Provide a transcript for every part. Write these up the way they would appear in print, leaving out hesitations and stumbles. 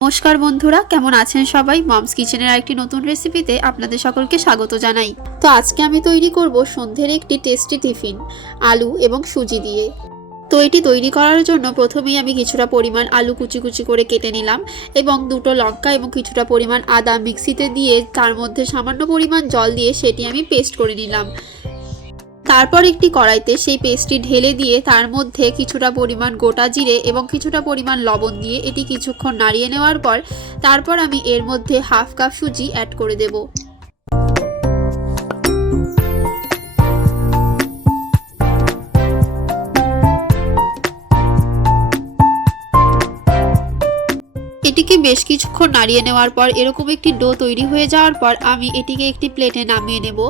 নমস্কার বন্ধুরা, কেমন আছেন সবাই? মমস কিচেনের আরেকটি নতুন রেসিপিতে আপনাদের সকলকে স্বাগত জানাই। তো আজকে আমি তৈরি করব সন্ধ্যের একটি টেস্টি টিফিন আলু এবং সুজি দিয়ে। তো এটি তৈরি করার জন্য প্রথমেই আমি কিছুটা পরিমাণ আলু কুচি কুচি করে কেটে নিলাম এবং দুটো লঙ্কা এবং কিছুটা পরিমাণ আদা মিক্সিতে দিয়ে তার মধ্যে সামান্য পরিমাণ জল দিয়ে সেটি আমি পেস্ট করে নিলাম। তারপর একটি কড়াইতে সেই পেস্টটি ঢেলে দিয়ে তার মধ্যে কিছুটা পরিমাণ গোটা জিরে এবং কিছুটা পরিমাণ লবণ দিয়ে এটি কিছুক্ষণ নাড়িয়ে নেওয়ার পর তারপর আমি এর মধ্যে হাফ কাপ সুজি অ্যাড করে দেব। এটিকে বেশ কিছুক্ষণ নাড়িয়ে নেওয়ার পর এরকম একটি ডো তৈরি হয়ে যাওয়ার পর আমি এটিকে একটি প্লেটে নামিয়ে নেব।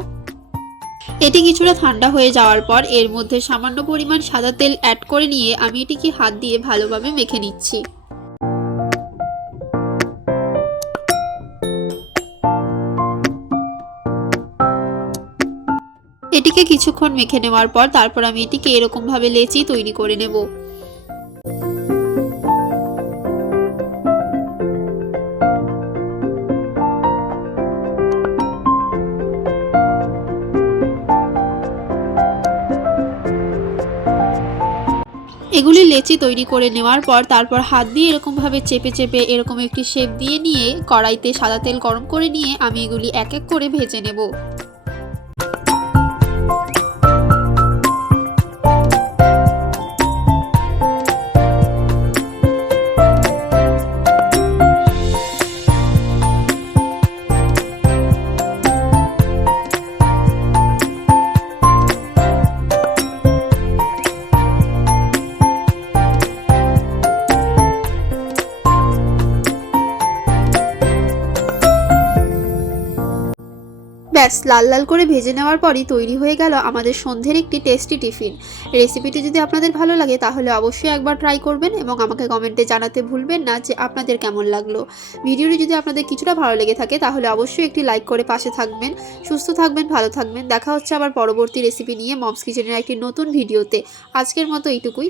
এটি কিছুটা ঠান্ডা হয়ে যাওয়ার পর এর মধ্যে সামান্য পরিমাণ সাদা তেল অ্যাড করে নিয়ে আমি এটিকে হাত দিয়ে ভালোভাবে মেখে নিচ্ছি। এটিকে কিছুক্ষণ মেখে নেওয়ার পর তারপর আমি এটিকে এরকম ভাবে লেচি তৈরি করে নেব। এগুলি লেচি তৈরি করে নেওয়ার পর তারপর হাত দিয়ে এরকম ভাবে চেপে চেপে এরকম একটি শেপ দিয়ে নিয়ে কড়াইতে সাদা তেল গরম করে নিয়ে আমি এগুলি এক এক করে ভেজে নেব। ব্যাস লাল লাল করে ভেজে নেওয়ার পরই তৈরি হয়ে গেল আমাদের সন্ধ্যের একটি টেস্টি টিফিন। রেসিপিটি যদি আপনাদের ভালো লাগে তাহলে অবশ্যই একবার ট্রাই করবেন এবং আমাকে কমেন্টে জানাতে ভুলবেন না যে আপনাদের কেমন লাগলো। ভিডিওটি যদি আপনাদের কিছুটা ভালো লেগে থাকে তাহলে অবশ্যই একটি লাইক করে পাশে থাকবেন। সুস্থ থাকবেন, ভালো থাকবেন। দেখা হচ্ছে আবার পরবর্তী রেসিপি নিয়ে মমস কিচেনের একটি নতুন ভিডিওতে। আজকের মতো এইটুকুই।